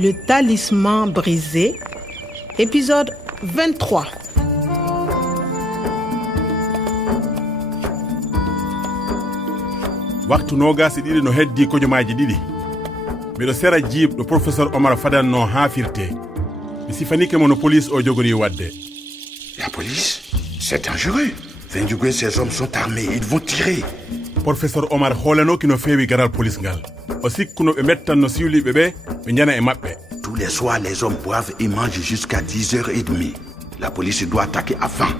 Le talisman brisé, épisode 23. Waktu nogasi ɗiɗi no heddi kojomaji ɗiɗi miɗo sera jiib ɗo professeur Omar fadanno ha firte mi sifanike mo no police o jogori wadde. La police? C'est dangereux. Fendjougou et ses hommes sont armés, ils vont tirer. Professeur Omar holanoki no feewi garal police ngal o sikkuno ɓe mettanno siwliɓe ɓe ɓe jana e maɓɓe. Tous les soirs, les hommes boivent et mangent jusqu'à 10h30. La police doit attaquer avant.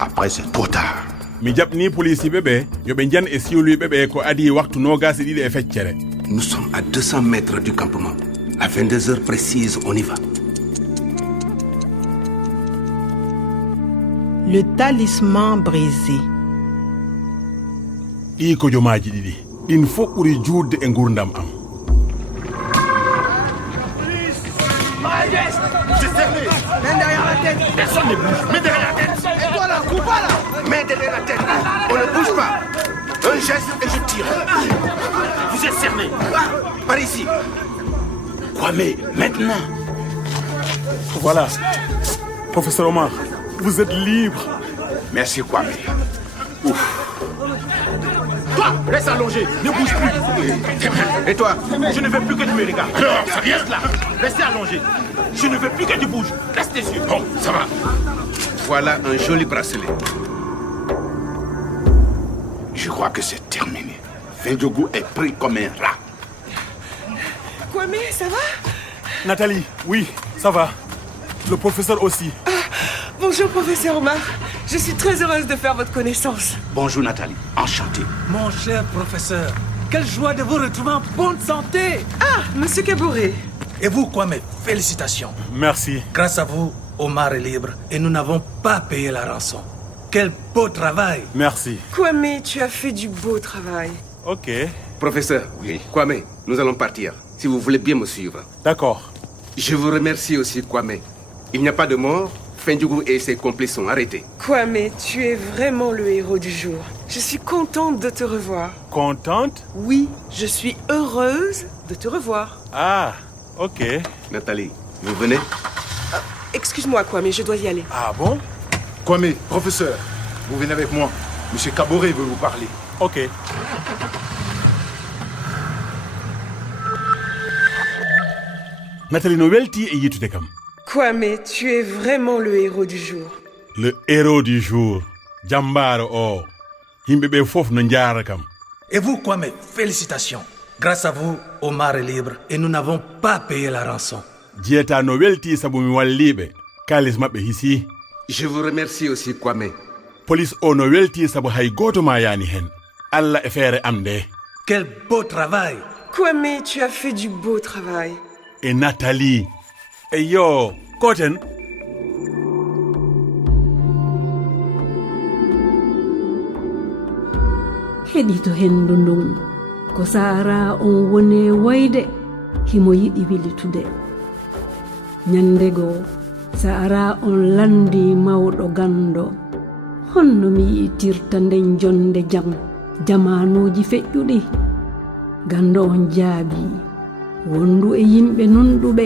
Après, c'est trop tard. Mi jaɓni policiɓe ɓe yoɓe jan e siwliɓe ɓe ko adi waktu nogasi ɗiɗi e feccere. Nous sommes à 200 mètres du campement. À 22h précises, on y va. Le talisman brisé. ɗi kojomaji ɗiɗi ɗin fof ɓuri juutde e gurdam am. Main derrière la tête. Personne ne bouge. Main derrière la tête. Et toi là, coupe pas là. Main derrière la tête. On ne bouge pas. Un geste et je tire. Vous êtes cerné. Par ici. Kwame, maintenant. Voilà. Professeur Omar, vous êtes libre. Merci, Kwame. Ouf. Toi, reste allongé. Ne bouge plus. Et toi? Je ne veux plus que tu me regardes. Alors, ça vient. Reste là. Restez allongé. Je ne veux plus que tu bouges. Reste dessus. Bon, ça va. Voilà un joli bracelet. Je crois que c'est terminé. Fendjougou est pris comme un rat. Kwame, ça va? Nathalie, oui, ça va. Le professeur aussi. Bonjour, professeur Omar. Je suis très heureuse de faire votre connaissance. Bonjour Nathalie, enchanté. Mon cher professeur, quelle joie de vous retrouver en bonne santé. Ah, monsieur Kabouré. Et vous, Kwame, félicitations. Merci. Grâce à vous, Omar est libre et nous n'avons pas payé la rançon. Quel beau travail. Merci. Kwame, tu as fait du beau travail. Ok. Professeur, Oui. Kwame, nous allons partir. Si vous voulez bien me suivre. D'accord. Je vous remercie aussi, Kwame. Il n'y a pas de mort. Fendjougou et ses complices sont arrêtés. Kwame, tu es vraiment le héros du jour. Je suis contente de te revoir. Contente? Oui, je suis heureuse de te revoir. Ah, ok. Nathalie, vous venez? Excuse-moi, Kwame, je dois y aller. Ah bon? Kwame, professeur, vous venez avec moi. Monsieur Kaboré veut vous parler. Ok. Nathalie no welti e yittude kam. Kwame, tu es vraiment le héros du jour. Le héros du jour. Jambaro o. Himɓe ɓe fof no jaara kam. Et vous, Kwame, félicitations. Grâce à vous, Omar est libre et nous n'avons pas payé la rançon. Jiyata no welti sabu mi walliɓe. Kalis maɓɓe hisi. Je vous remercie aussi, Kwame. Police o no welti sabu hay goto ma yani hen. Allah e feere am nde. Quel beau travail. Kwame, tu as fait du beau travail. E Nathalie. E yo, koten. heɗito hendu ndun ko sara on woni wayde himo yiɗi wilitude nyandego sara on landi mawɗo gando honno mi yi'irta nden jonde jam jamanuji feƴƴuɗi gando on jaabi wondu e yimɓe nonɗuɓe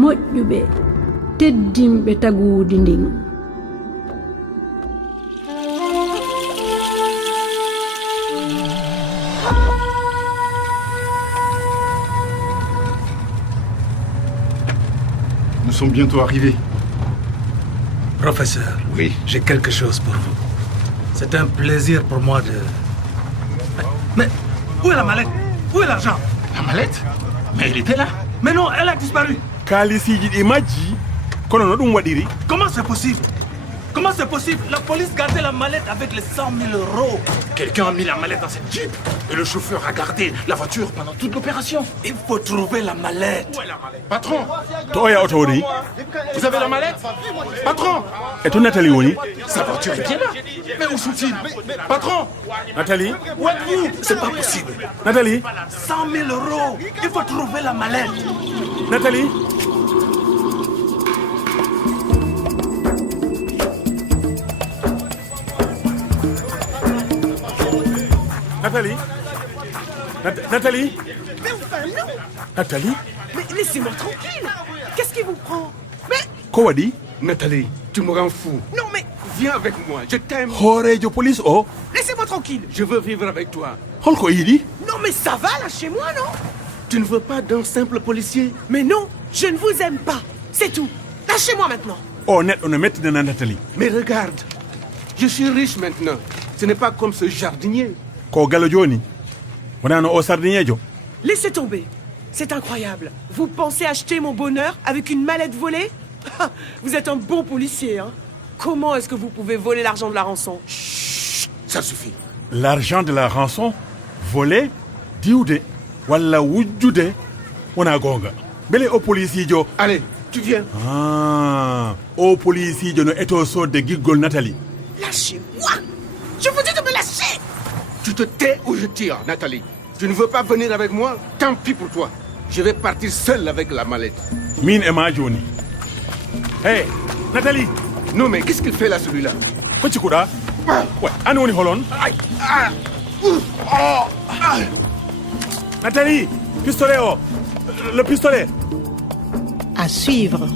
moƴƴuɓe teddimɓe tagudi ndin. Nous sommes bientôt arrivés. Professeur, Oui. j'ai quelque chose pour vous. C'est un plaisir pour moi de... Mais où est la mallette? Où est l'argent? La mallette? Mais elle était là. Mais non, elle a disparu. Kalisiji ɗi majji kono no ɗum waɗiri. Comment c'est possible? Comment c'est possible? La police gardait la mallette avec les 100 000 euros. Quelqu'un a mis la mallette dans cette jeep. Et le chauffeur a gardé la voiture pendant toute l'opération. Il faut trouver la mallette. Où est la mallette? Patron, To oya oto woni? vous avez la mallette? Patron, E to Nathalie woni? sa voiture est bien là. Mais où sont-ils? Patron, Nathalie? où êtes-vous? C'est pas possible. Nathalie? 100 000 euros. Il faut trouver la mallette. Nathalie? Nathalie? Nathalie? Mais enfin, non. Nathalie? Mais laissez-moi tranquille. Qu'est-ce qui vous prend? Mais ko waɗi Nathalie, tu me rends fou. non, mais Viens avec moi, je t'aime. hoorejo police o laissez-moi tranquille. Je veux vivre avec toi. holko yiɗi Non, mais ça va, lâchez-moi, non? Tu ne veux pas d'un simple policier? Mais non, je ne vous aime pas. C'est tout. Lâchez-moi maintenant. o neɗɗo no mettidana Nathalie Mais regarde, je suis riche maintenant. Ce n'est pas comme ce jardinier. ko galo joni wonano o sardiñejo Laissez tomber. C'est incroyable. Vous pensez acheter mon bonheur avec une mallette volée? Vous êtes un bon policier, hein? Comment est-ce que vous pouvez voler l'argent de la rançon? Ça suffit. l'argent de la rançon volé diwde walla wujjude wona gonga beele o policijo Allez, tu viens. o policijo no eto sodde giggol Nathalie Lâchez-moi! Je vous dis de me lâcher! Tu te tais ou je tire, Nathalie. Tu ne veux pas venir avec moi? Tant pis pour toi. Je vais partir seul avec la mallette. min e ma joni hey Nathalie Non, mais qu'est-ce qu'il fait là, celui-là? ko cikkuɗa way an woni holon Nathalie pistolet o le pistolet À suivre.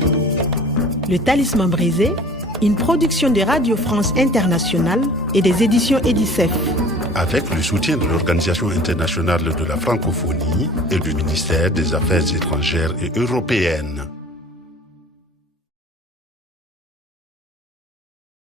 Le Talisman brisé, une production de Radio France Internationale et des éditions Edicef. Avec le soutien de l'Organisation internationale de la francophonie et du ministère des Affaires étrangères et européennes.